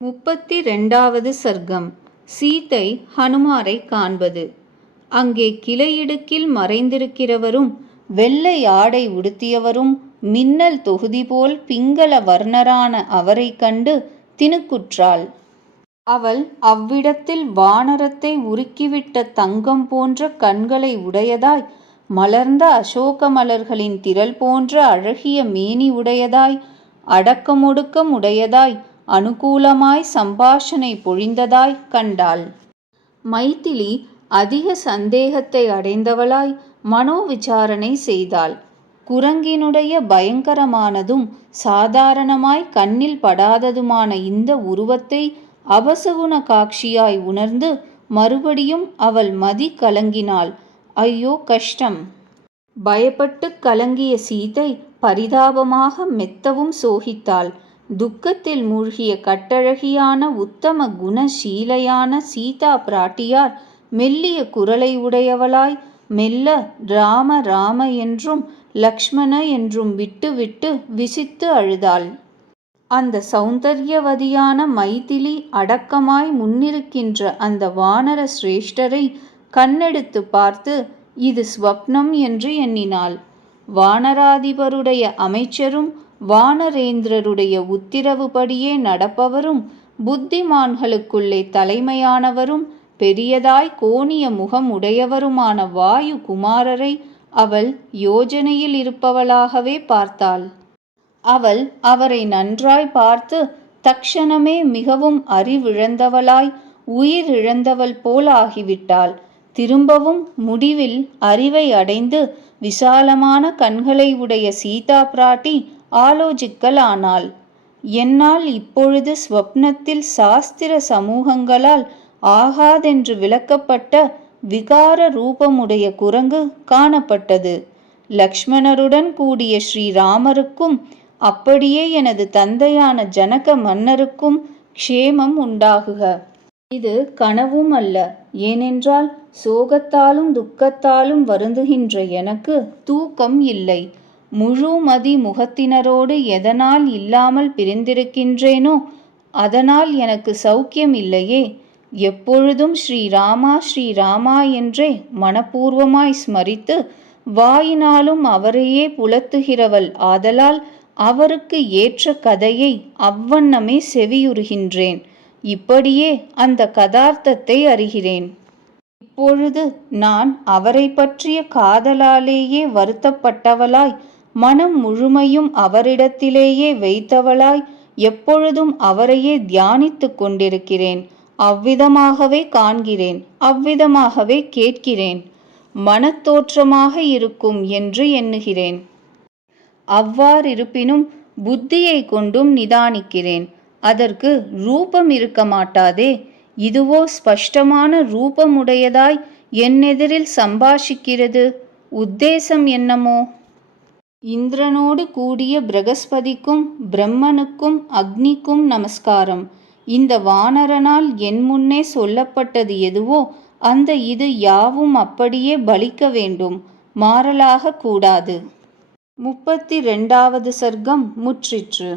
32வது சர்க்கம். சீதை ஹனுமாரை காண்பது. அங்கே கிளையிடுக்கில் மறைந்திருக்கிறவரும் வெள்ளை ஆடை உடுத்தியவரும் மின்னல் தொகுதி போல் பிங்கள வர்ணரான அவரைக் கண்டு திணுக்குற்றாள். அவள் அவ்விடத்தில் வானரத்தை உருக்கிவிட்ட தங்கம் போன்ற கண்களை உடையதாய், மலர்ந்த அசோக மலர்களின் திரள் போன்ற அழகிய மேனி உடையதாய், அடக்கமொடுக்கம் உடையதாய், அனுகூலமாய் சம்பாஷணை பொழிந்ததாய் கண்டாள். மைதிலி அதிக சந்தேகத்தை அடைந்தவளாய் மனோவிசாரணை செய்தாள். குரங்கினுடைய பயங்கரமானதும் சாதாரணமாய் கண்ணில் படாததுமான இந்த உருவத்தை அபசகுன காட்சியாய் உணர்ந்து மறுபடியும் அவள் மதி கலங்கினாள். ஐயோ கஷ்டம்! பயப்பட்டு கலங்கிய சீதை பரிதாபமாக மெத்தவும் சோகித்தாள். துக்கத்தில் மூழ்கிய கட்டழகியான உத்தம குணசீலையான சீதா பிராட்டியார் மெல்லிய குரலை உடையவளாய் மெல்ல ராம ராம என்றும் லக்ஷ்மண என்றும் விட்டு விட்டு விசித்து அழுதாள். அந்த சௌந்தர்யவதியான மைதிலி அடக்கமாய் முன்னிருக்கின்ற அந்த வானர சிரேஷ்டரை கண்ணெடுத்து பார்த்து இது ஸ்வப்னம் என்று எண்ணினாள். வானராதிபருடைய அமைச்சரும் வானரேந்திரருடைய உத்திரவுபடியே நடப்பவரும் புத்திமான்களுக்குள்ளே தலைமையானவரும் பெரியதாய் கோணிய முகம் உடையவருமான வாயு குமாரரை அவள் யோஜனையில் இருப்பவளாகவே பார்த்தாள். அவள் அவரை நன்றாய் பார்த்து தக்ஷணமே மிகவும் அறிவிழந்தவளாய் உயிரிழந்தவள் போல் ஆகிவிட்டாள். திரும்பவும் முடிவில் அறிவை அடைந்து விசாலமான கண்களை உடைய சீதா பிராட்டி ஆலோசிக்கலானாள். என்னால் இப்பொழுது ஸ்வப்னத்தில் சாஸ்திர சமூகங்களால் ஆகாதென்று விளக்கப்பட்ட விகார ரூபமுடைய குரங்கு காணப்பட்டது. லக்ஷ்மணருடன் கூடிய ஸ்ரீராமருக்கும் அப்படியே எனது தந்தையான ஜனக மன்னருக்கும் க்ஷேமம் உண்டாகுக. இது கனவும் அல்ல. ஏனென்றால் சோகத்தாலும் துக்கத்தாலும் வருந்துகின்ற எனக்கு தூக்கம் இல்லை. முழு மதி முகத்தினரோடு எதனால் இல்லாமல் பிரிந்திருக்கின்றேனோ அதனால் எனக்கு சௌக்கியம் இல்லையே. எப்பொழுதும் ஸ்ரீராமா ஸ்ரீராமா என்றே மனப்பூர்வமாய் ஸ்மரித்து வாயினாலும் அவரையே புலத்துகிறவள் ஆதலால் அவருக்கு ஏற்ற கதையை அவ்வண்ணமே செவியுறுகின்றேன். இப்படியே அந்த கதார்த்தத்தை அறிகிறேன். இப்பொழுது நான் அவரை பற்றிய காதலாலேயே வருத்தப்பட்டவளாய் மனம் முழுமையும் அவரிடத்திலேயே வைத்தவளாய் எப்பொழுதும் அவரையே தியானித்து கொண்டிருக்கிறேன். அவ்விதமாகவே காண்கிறேன், அவ்விதமாகவே கேட்கிறேன். மனத்தோற்றமாக இருக்கும் என்று எண்ணுகிறேன். அவ்வாறிருப்பினும் புத்தியை கொண்டும் நிதானிக்கிறேன். அதற்கு ரூபம் இருக்க மாட்டாதே. இதுவோ ஸ்பஷ்டமான ரூபமுடையதாய் என்னெதிரில் சம்பாஷிக்கிறது. உத்தேசம் என்னமோ? இந்திரனோடு கூடிய பிரகஸ்பதிக்கும் பிரம்மனுக்கும் அக்னிக்கும் நமஸ்காரம். இந்த வானரனால் என் முன்னே சொல்லப்பட்டது எதுவோ அந்த இது யாவும் அப்படியே பலிக்க வேண்டும், மாறலாக கூடாது. 32வது சர்க்கம் முற்றிற்று.